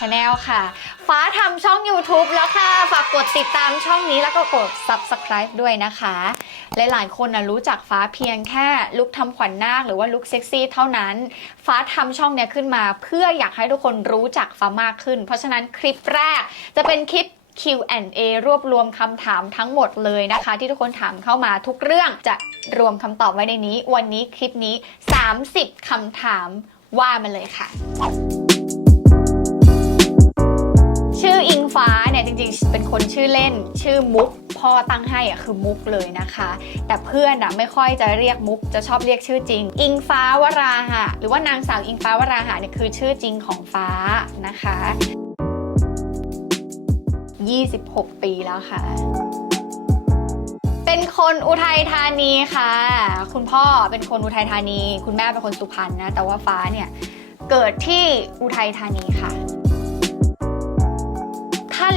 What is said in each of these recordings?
Channel ค่ะ ฟ้าทำช่อง YouTube แล้วค่ะ ฝากกดติดตามช่องนี้แล้วก็กด Subscribe ด้วยนะคะ หลายๆคนนะรู้จักฟ้าเพียงแค่ลุกทำขวัญนาคหรือว่าลุกเซ็กซี่เท่านั้น ฟ้าทำช่องเนี้ยขึ้นมาเพื่ออยากให้ทุกคนรู้จักฟ้ามากขึ้น เพราะฉะนั้นคลิปแรกจะเป็นคลิป Q&A รวบรวมคำถามทั้งหมดเลยนะคะ ที่ทุกคนถามเข้ามาทุกเรื่องจะรวมคำตอบไว้ในนี้ วันนี้คลิปนี้ 30คำถามว่ามาเลยค่ะ ออิงฟ้าเนี่ยจริงๆ เป็นคนชื่อเล่นชื่อมุก พ่อตั้งให้อะคือมุกเลยนะคะ แต่เพื่อนอะไม่ค่อยจะเรียกมุกจะชอบเรียกชื่อจริง อิงฟ้าวราหะ หรือว่านางสาวอิงฟ้าวราหะเนี่ยคือชื่อจริงของฟ้านะคะ 26 ปีแล้วค่ะเป็นคนอุทัยธานีค่ะ คุณพ่อเป็นคนอุทัยธานี คุณแม่เป็นคนสุพรรณนะ แต่ว่าฟ้าเนี่ย เกิดที่อุทัยธานีค่ะ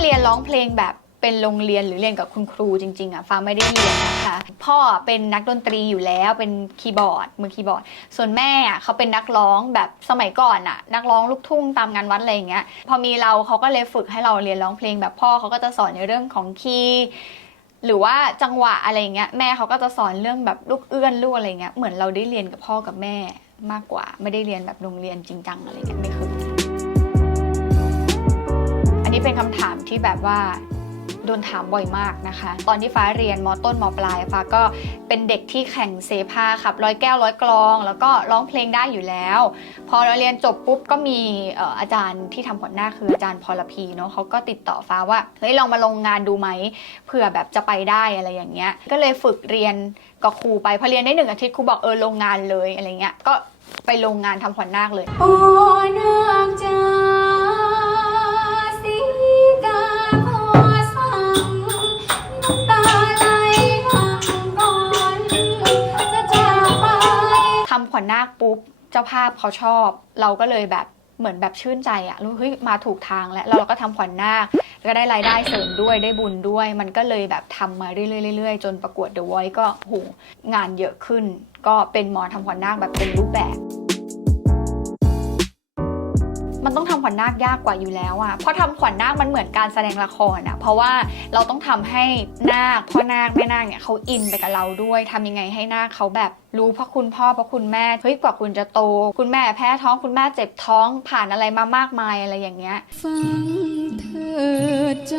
เรียนร้องเพลงแบบเป็นโรงเรียนหรือเรียนกับคุณครูจริงๆอะฟ้าไม่ได้เรียนนะคะพ่อเป็นนักดนตรีอยู่แล้วเป็นคีย์บอร์ดมือคีย์บอร์ด ส่วนแม่อะเขาเป็นนักร้องแบบสมัยก่อนอะ นักร้องลูกทุ่งตามงานวัดอะไรอย่างเงี้ยพอมีเราเขาก็เลยฝึกให้เราเรียนร้องเพลงแบบพ่อเขาก็จะสอนในเรื่องของคีย์หรือว่าจังหวะอะไรเงี้ยแม่เขาก็จะสอนเรื่องแบบลูกเอื้อนลูกอะไรเงี้ยเหมือนเราได้เรียนกับพ่อกับแม่มากกว่า ไม่ได้เรียนแบบโรงเรียนจริงจังอะไรเงี้ยไม่เคย นี้เป็นคำถามที่แบบว่าโดนถามบ่อยมากนะคะ ตอนที่ฟ้าเรียนมต้นมปลายฟ้าก็เป็นเด็กที่แข่งเซพาขับร้อยแก้วร้อยกลอง แล้วก็ร้องเพลงได้อยู่แล้ว พอเราเรียนจบปุ๊บก็มีอาจารย์ที่ทำผลหน้าคืออาจารย์พรพีเนาะเขาก็ติดต่อฟ้าว่าเฮ้ยลองมาลงงานดูไหมเผื่อแบบจะไปได้อะไรอย่างเงี้ย ก็เลยฝึกเรียนกับครูไปพอเรียนได้หนึ่งอาทิตย์ครูบอกเออลงงานเลยอะไรเงี้ยก็ไปลงงานทำขวัญนาเลยโอ้นาค ทำขวัญนาคปุ๊บเจ้าภาพเขาชอบ เราก็เลยแบบเหมือนแบบชื่นใจอะรู้เฮ้ยมาถูกทางแล้วเราก็ทำขวัญนาคแล้วก็ได้รายได้เสริมด้วยได้บุญด้วย มันก็เลยแบบทำมาเรื่อยๆเรื่อยจนประกวด The Voice ก็โหงานเยอะขึ้น ก็เป็นหมอทำขวัญนาคแบบเป็นรูปแบบ มันต้องทำขวัญนาคยากกว่าอยู่แล้วอะเพราะทำขวัญนาคมันเหมือนการแสดงละครอะเพราะว่าเราต้องทำให้นาคพ่อนาคแม่นาคเนี่ยเขาอินไปกับเราด้วยทำยังไงให้นาคเขาแบบรู้พระคุณพ่อพระคุณแม่เฮ้ยกว่าคุณจะโต คุณแม่แพ้ท้องคุณแม่เจ็บท้องผ่านอะไรมามากมายอะไรอย่างเงี้ยฟังเธอจ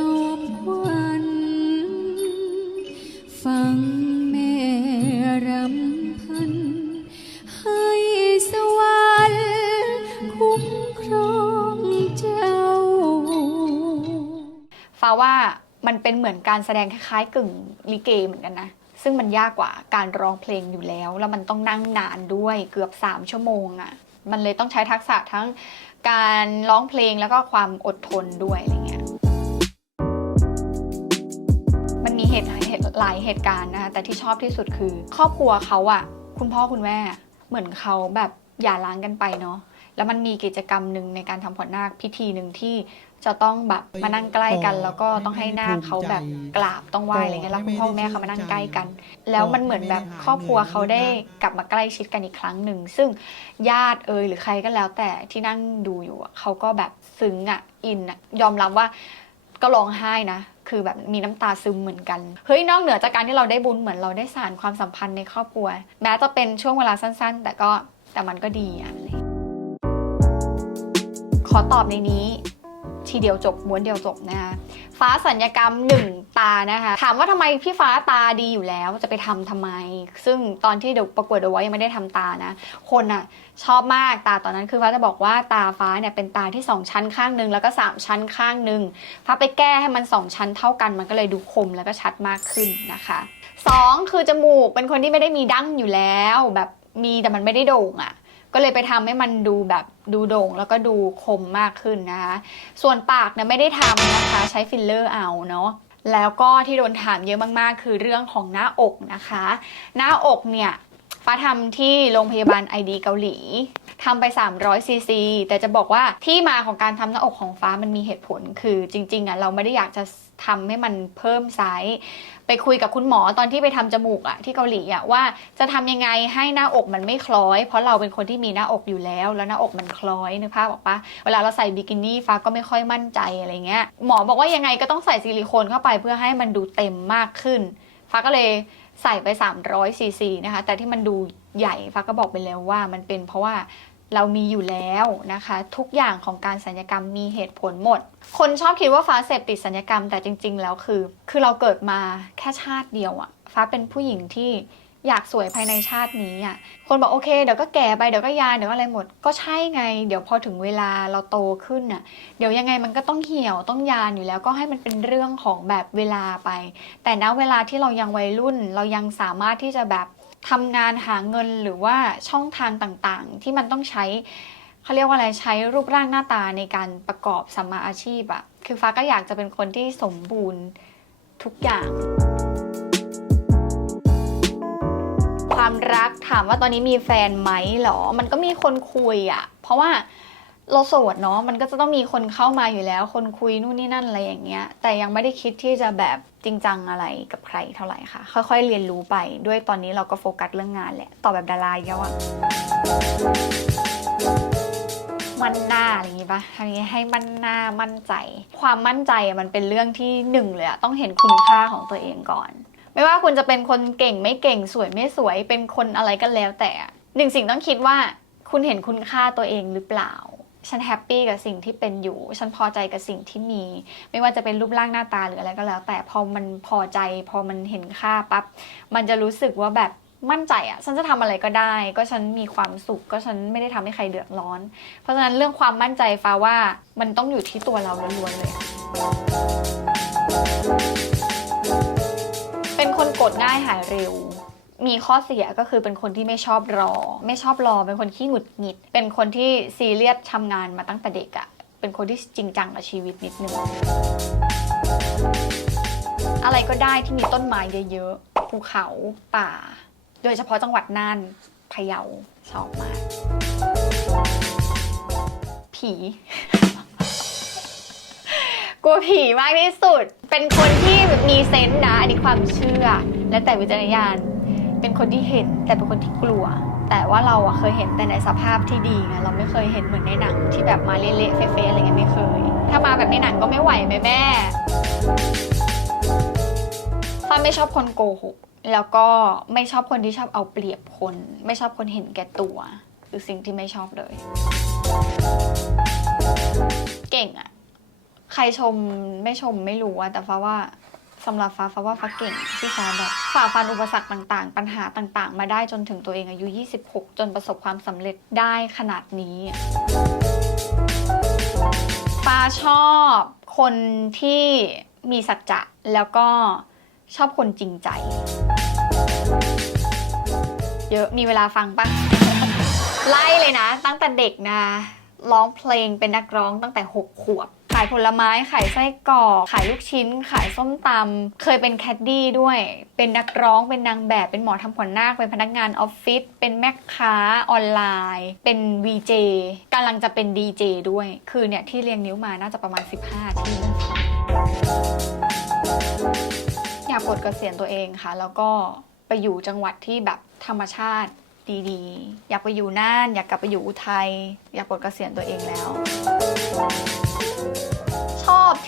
การแสดงคล้ายๆ กึ่งลิเกเหมือนกันนะ ซึ่งมันยากกว่าการร้องเพลงอยู่แล้ว แล้วมันต้องนั่งนานด้วยเกือบ 3 ชั่วโมงอะ่ะ มันเลยต้องใช้ทักษะทั้งการร้องเพลงแล้วก็ความอดทนด้วยอะไรเงี้ย มันมีเหตุหตหลายเหตุการณ์นะคะแต่ที่ชอบที่สุดคือ ครอบครัวเขาอะคุณพ่อคุณแม่เหมือนเขาแบบหย่าร้างกันไปเนาะแล้วมันมีกิจกรรมหนึ่งในการทำขวัญนาคพิธีหนึ่งที่ จะต้องแบบมานั่งใกล้กัน แล้วก็ต้องให้นาคเขาแบบกราบต้องไหว้อะไรเงี้ยแล้วคุณพ่อคุณแม่เขามานั่งใกล้กัน แล้วมันเหมือนแบบครอบครัวเขาได้กลับมาใกล้ชิดกันอีกครั้งหนึ่ง ซึ่งญาติเอ่ยหรือใครก็แล้ว แต่ที่นั่งดูอยู่อะเขาก็แบบซึ้งอะอินอะยอมรับว่าก็ร้องไห้นะคือแบบมีน้ำตาซึมเหมือนกัน เฮ้ยนอกเหนือจากการที่เราได้บุญเหมือนเราได้สานความสัมพันธ์ในครอบครัว แม้จะเป็นช่วงเวลาสั้น ๆ แต่ก็แต่มันก็ดีอะอะไรอย่างเงี้ยขอตอบในนี้ ทีเดียวจบม้วนเดียวจบนะคะฟ้าสัญญกรรมหนึ่งตานะคะ ถามว่าทำไมพี่ฟ้าตาดีอยู่แล้วจะไปทำทำไม ซึ่งตอนที่เดี๋ยวประกวดเดอะไว้ยังไม่ได้ทำตานะ คนอะชอบมากตาตอนนั้นคือฟ้าจะบอกว่าตาฟ้าเนี่ยเป็นตาที่สองชั้นข้างหนึ่งแล้วก็สามชั้นข้างหนึ่งฟ้าไปแก้ให้มันสองชั้นเท่ากันมันก็เลยดูคมแล้วก็ชัดมากขึ้นนะคะสองคือจมูกเป็นคนที่ไม่ได้มีดั้งอยู่แล้ว แบบมีแต่มันไม่ได้โด่งอะ ก็เลยไปทำให้มันดูแบบดูโด่งแล้วก็ดูคมมากขึ้นนะคะ ส่วนปากเนี่ยไม่ได้ทำนะคะ ใช้ฟิลเลอร์เอาเนาะแล้วก็ที่โดนถามเยอะมากๆ คือเรื่องของหน้าอกนะคะ หน้าอกเนี่ยฟ้าทำที่โรงพยาบาลไอดีเกาหลีทำไป 300ซีซีแต่จะบอกว่าที่มาของการทำหน้าอกของฟ้ามันมีเหตุผลคือจริงๆอะเราไม่ได้อยากจะ ทำให้มันเพิ่มไซส์ไปคุยกับคุณหมอตอนที่ไปทำจมูกอะที่เกาหลีอะว่าจะทำยังไงให้หน้าอกมันไม่คล้อย เพราะเราเป็นคนที่มีหน้าอกอยู่แล้ว แล้วหน้าอกมันคล้อยนึกภาพออกปะเวลาเราใส่บิกินี่ฟ้าก็ไม่ค่อยมั่นใจอะไรเงี้ยหมอบอกว่ายังไงก็ต้องใส่ซิลิโคนเข้าไปเพื่อให้มันดูเต็มมากขึ้น ฟ้าก็เลยใส่ไป300ซีซีนะคะแต่ที่มันดูใหญ่ฟ้าก็บอกไปแล้วว่ามันเป็นเพราะว่า เรามีอยู่แล้วนะคะ ทุกอย่างของการสัญญกรรมมีเหตุผลหมด คนชอบคิดว่าฟ้าเสพติดสัญญกรรมแต่จริง ๆ แล้วคือ คือเราเกิดมาแค่ชาติเดียวอะฟ้าเป็นผู้หญิงที่อยากสวยภายในชาตินี้อะคนบอกโอเคเดี๋ยวก็แก่ไปเดี๋ยวก็ยาเดี๋ยวก็อะไรหมด ก็ใช่ไง เดี๋ยวพอถึงเวลาเราโตขึ้นน่ะ เดี๋ยวยังไงมันก็ต้องเหี่ยวต้องยานอยู่แล้วก็ให้มันเป็นเรื่องของแบบเวลาไป แต่ณเวลาที่เรายังวัยรุ่น เรายังสามารถที่จะแบบ ทำงานหาเงินหรือว่าช่องทางต่างๆ ที่มันต้องใช้เขาเรียกว่าอะไรใช้รูปร่างหน้าตาในการประกอบสัมมาอาชีพอะคือฟ้าก็อยากจะเป็นคนที่สมบูรณ์ทุกอย่าง ความรักถามว่าตอนนี้มีแฟนไหมเหรอ มันก็มีคนคุยอะเพราะว่า เราโสดเนาะมันก็จะต้องมีคนเข้ามาอยู่แล้ว คนคุยนู่นนี่นั่นอะไรอย่างเงี้ย แต่ยังไม่ได้คิดที่จะแบบจริงจังอะไรกับใครเท่าไหร่ค่ะ ค่อยๆเรียนรู้ไป ด้วยตอนนี้เราก็โฟกัสเรื่องงานแหละต่อแบบดาราเยอะอะมันหน้าอะไรอย่างงี้ปะทำยังไงให้มันหน้ามั่นใจ ความมั่นใจมันเป็นเรื่องที่หนึ่งเลยอะต้องเห็นคุณค่าของตัวเองก่อน ไม่ว่าคุณจะเป็นคนเก่งไม่เก่งสวยไม่สวยเป็นคนอะไรก็แล้วแต่หนึ่งสิ่งต้องคิดว่าคุณเห็นคุณค่าตัวเองหรือเปล่า ฉันแฮปปี้กับสิ่งที่เป็นอยู่ ฉันพอใจกับสิ่งที่มี ไม่ว่าจะเป็นรูปร่างหน้าตาหรืออะไรก็แล้ว แต่พอมันพอใจ พอมันเห็นค่าปั๊บ มันจะรู้สึกว่าแบบมั่นใจอะฉันจะทำอะไรก็ได้ ก็ฉันมีความสุข ก็ฉันไม่ได้ทำให้ใครเดือดร้อน เพราะฉะนั้นเรื่องความมั่นใจฟ้าว่ามันต้องอยู่ที่ตัวเราล้วนๆเลยอะเป็นคนกดง่ายหายเร็ว มีข้อเสียก็คือเป็นคนที่ไม่ชอบรอ ไม่ชอบรอเป็นคนขี้หงุดหงิด เป็นคนที่ซีเรียสทำงานมาตั้งแต่เด็กอะเป็นคนที่จริงจังกับชีวิตนิดนึงอะไรก็ได้ที่มีต้นไม้เยอะๆภูเขาป่า โดยเฉพาะจังหวัดน่านพะเยาชอบมากผีกลัวผีมากที่สุด เป็นคนที่แบบมีเซนส์นะอันนี้ความเชื่อ และแต่วิจารณญาณ เป็นคนที่เห็นแต่เป็นคนที่กลัว แต่ว่าเราอะเคยเห็นแต่ในสภาพที่ดีไงเราไม่เคยเห็นเหมือนในหนังที่แบบมาเละๆเฟะๆอะไรเงี้ยไม่เคย ถ้ามาแบบในหนังก็ไม่ไหวแม่แม่ฟ้าไม่ชอบคนโกหกแล้วก็ไม่ชอบคนที่ชอบเอาเปรียบคน ไม่ชอบคนเห็นแก่ตัว คือสิ่งที่ไม่ชอบเลย เก่งอะใครชมไม่ชมไม่รู้อะแต่ฟ้าว่า สำหรับฟ้าฟ้าว่าฟ้าเก่งที่ฟ้าแบบฝ่าฟันอุปสรรคต่างๆ ปัญหาต่างๆ มาได้จนถึงตัวเองอายุ 26 จนประสบความสำเร็จได้ขนาดนี้ ฟ้าชอบคนที่มีสัจจะแล้วก็ชอบคนจริงใจ เยอะมีเวลาฟังปะไล่เลยนะ ตั้งแต่เด็กนะ ร้องเพลงเป็นนักร้องตั้งแต่ 6 ขวบ ขายผลไม้ขายไส้กรอกขายลูกชิ้น ขายส้มตำเคยเป็นแคดดี้ด้วย เป็นนักร้องเป็นนางแบบเป็นหมอทำขวัญนาคเป็นพนักงานออฟฟิศเป็นแม่ค้าออนไลน์ เป็น VJ กำลังจะเป็น DJ ด้วย คือเนี่ยที่เรียงนิ้วมาน่าจะประมาณ 15 ที่อยากปลดเกษียณตัวเองค่ะ แล้วก็ไปอยู่จังหวัดที่แบบธรรมชาติดีๆ อยากไปอยู่น่าน อยากกลับไปอยู่อุทัย อยากปลดเกษียณตัวเองแล้ว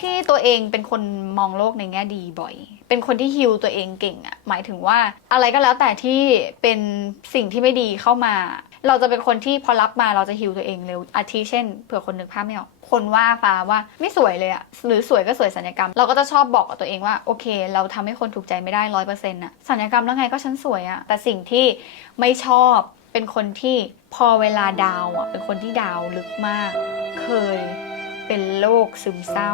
ที่ตัวเองเป็นคนมองโลกในแง่ดีบ่อย เป็นคนที่ฮิวตัวเองเก่งอะหมายถึงว่าอะไรก็แล้วแต่ที่เป็นสิ่งที่ไม่ดีเข้ามา เราจะเป็นคนที่พอรับมาเราจะฮิวตัวเองเร็วอาทิเช่นเผื่อคนนึกภาพไม่ออกคนว่าฟ้าว่าไม่สวยเลยอะหรือสวยก็สวยสัญญกรรม เราก็จะชอบบอกกับตัวเองว่าโอเค เราทำให้คนถูกใจไม่ได้ร้อยเปอร์เซ็นต์อะสัญญกรรมแล้วไงก็ฉันสวยอะแต่สิ่งที่ไม่ชอบเป็นคนที่พอเวลาดาวอะเป็นคนที่ดาวลึกมาก เคย เป็นโรคซึมเศร้า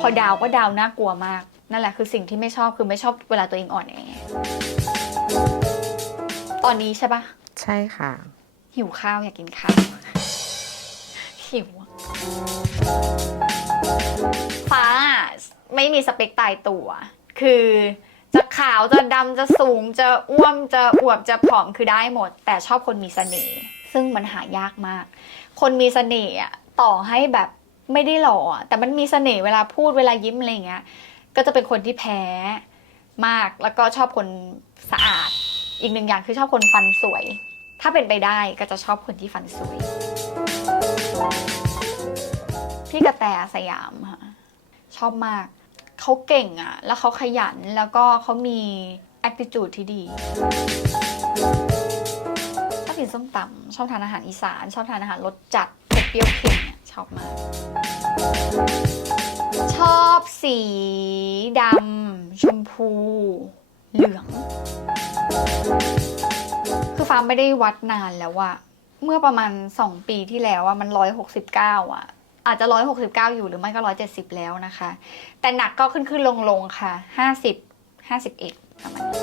พอดาวก็ดาวน่ากลัวมาก นั่นแหละคือสิ่งที่ไม่ชอบคือไม่ชอบเวลาตัวเองอ่อนแอตอนนี้ใช่ปะใช่ค่ะ หิวข้าวอยากกินข้าว หิวอะฟ้าอะไม่มีสเปคตายตัว คือจะขาวจะดำจะสูงจะอ้วมจะอวบจะผอมคือได้หมด แต่ชอบคนมีเสน่ห์ซึ่งมันหายากมาก คนมีเสน่ห์อะต่อให้แบบ ไม่ได้หล่อแต่มันมีเสน่ห์เวลาพูดเวลายิ้มอะไรอย่างเงี้ย ก็จะเป็นคนที่แพ้มากแล้วก็ชอบคนสะอาด อีกหนึ่งอย่างคือชอบคนฟันสวย ถ้าเป็นไปได้ก็จะชอบคนที่ฟันสวย พี่กระแตสยามค่ะชอบมากเขาเก่งอะแล้วเขาขยันแล้วก็เขามี attitude ที่ดีชอบกินส้มตำชอบทานอาหารอีสาน ชอบทานอาหารรสจัดเปรี้ยวเค็ม ชอบมาก ชอบสีดำชมพู เหลือง คือฟ้าไม่ได้วัดนานแล้วอะเมื่อประมาณ 2 ปีที่แล้วอะมัน 169อะอาจจะ 169 อยู่หรือไม่ก็ 170 แล้วนะคะ แต่หนักก็ขึ้นขึ้นลงลงค่ะ 50 51ประมาณนี้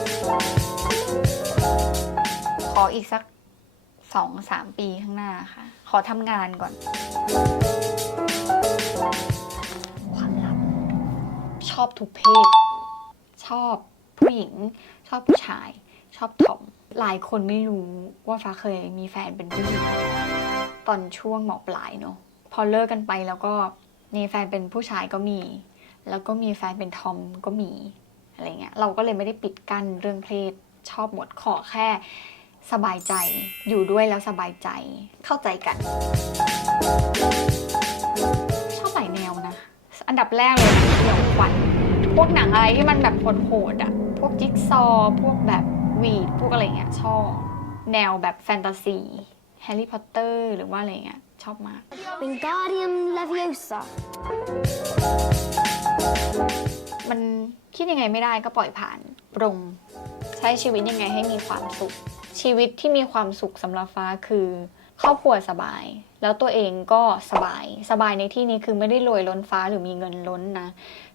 ขออีกสัก 2-3 ปีข้างหน้าค่ะ ขอทำงานก่อน ความลับชอบทุกเพศ ชอบผู้หญิง ชอบผู้ชาย ชอบทอม หลายคนไม่รู้ว่าฟ้าเคยมีแฟนเป็นผู้หญิง ตอนช่วงหมอปลายเนอะพอเลิกกันไปแล้วก็มีแฟนเป็นผู้ชายก็มี แล้วก็มีแฟนเป็นทอมก็มีอะไรเงี้ยเราก็เลยไม่ได้ปิดกั้นเรื่องเพศชอบหมดขอแค่ สบายใจ อยู่ด้วยแล้วสบายใจ เข้าใจกัน ชอบหลายแนวนะ อันดับแรกเลยนะสยองขวัญพวกหนังอะไรที่มันแบบโหดๆอะ พวกจิ๊กซอว์พวกแบบวีด พวกอะไรเงี้ยชอบ แนวแบบแฟนตาซีแฮร์รี่พอตเตอร์หรือว่าอะไรเงี้ยชอบมาก Wingardium Leviosa. มันคิดยังไงไม่ได้ก็ปล่อยผ่านปรงใช้ชีวิตยังไงให้มีความสุข ชีวิตที่มีความสุขสำหรับฟ้าคือครอบครัวสบาย แล้วตัวเองก็สบาย สบายในที่นี้คือไม่ได้รวยล้นฟ้าหรือมีเงินล้นนะ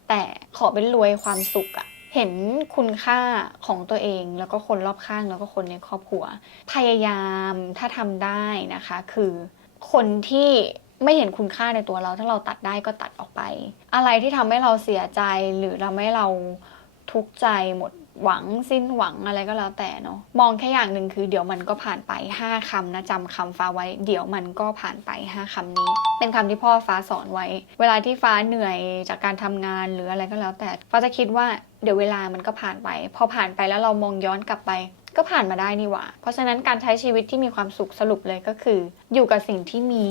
แต่ขอเป็นรวยความสุขอะเห็นคุณค่าของตัวเองแล้วก็คนรอบข้างแล้วก็คนในครอบครัว พยายามถ้าทำได้นะคะ คือคนที่ไม่เห็นคุณค่าในตัวเรา ถ้าเราตัดได้ก็ตัดออกไป อะไรที่ทำให้เราเสียใจหรือทำให้เราทุกข์ใจหมด หวังสิ้นหวังอะไรก็แล้วแต่เนาะมองแค่อย่างหนึ่งคือเดี๋ยวมันก็ผ่านไปห้าคำนะจำคำฟ้าไว้ เดี๋ยวมันก็ผ่านไปห้าคำนี้ เป็นคำที่พ่อฟ้าสอนไว้ เวลาที่ฟ้าเหนื่อยจากการทำงานหรืออะไรก็แล้วแต่ ฟ้าจะคิดว่าเดี๋ยวเวลามันก็ผ่านไป พอผ่านไปแล้วเรามองย้อนกลับไป ก็ผ่านมาได้นี่หว่า เพราะฉะนั้นการใช้ชีวิตที่มีความสุขสรุปเลยก็คือ อยู่กับสิ่งที่มี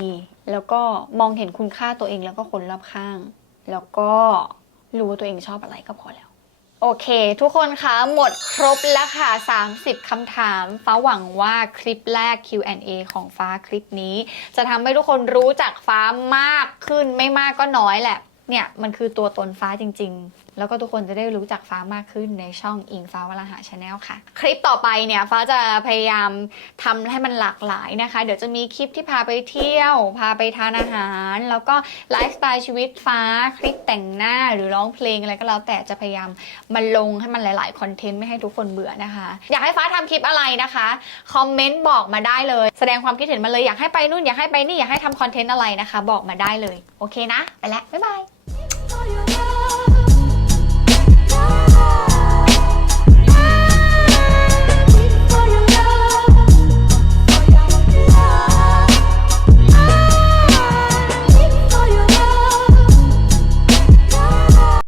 แล้วก็มองเห็นคุณค่าตัวเองแล้วก็คนรอบข้าง แล้วก็รู้ว่าตัวเองชอบอะไรก็พอแล้ว โอเค ทุกคนคะหมดครบแล้วค่ะ 30คำถาม ฟ้าหวังว่าคลิปแรก Q&A ของฟ้าคลิปนี้ จะทำให้ทุกคนรู้จักฟ้ามากขึ้นไม่มากก็น้อยแหละ เนี่ย มันคือตัวตนฟ้าจริง ๆแล้วก็ทุกคนจะได้รู้จักฟ้ามากขึ้นในช่องอิงฟ้าวลหาชาแนลค่ะ คลิปต่อไปเนี่ยฟ้าจะพยายามทำให้มันหลากหลายนะคะ เดี๋ยวจะมีคลิปที่พาไปเที่ยว พาไปทานอาหาร แล้วก็ไลฟ์สไตล์ชีวิตฟ้าคลิปแต่งหน้าหรือร้องเพลงอะไรก็แล้วแต่จะพยายามมาลงให้มันหลาย ๆ คอนเทนต์ไม่ให้ทุกคนเบื่อนะคะ อยากให้ฟ้าทำคลิปอะไรนะคะคอมเมนต์บอกมาได้เลย แสดงความคิดเห็นมาเลยอยากให้ไปนู่นอยากให้ไปนี่อยากให้ทำคอนเทนต์อะไรนะคะ บอกมาได้เลย โอเคนะ ไปแล้วบ๊ายบาย you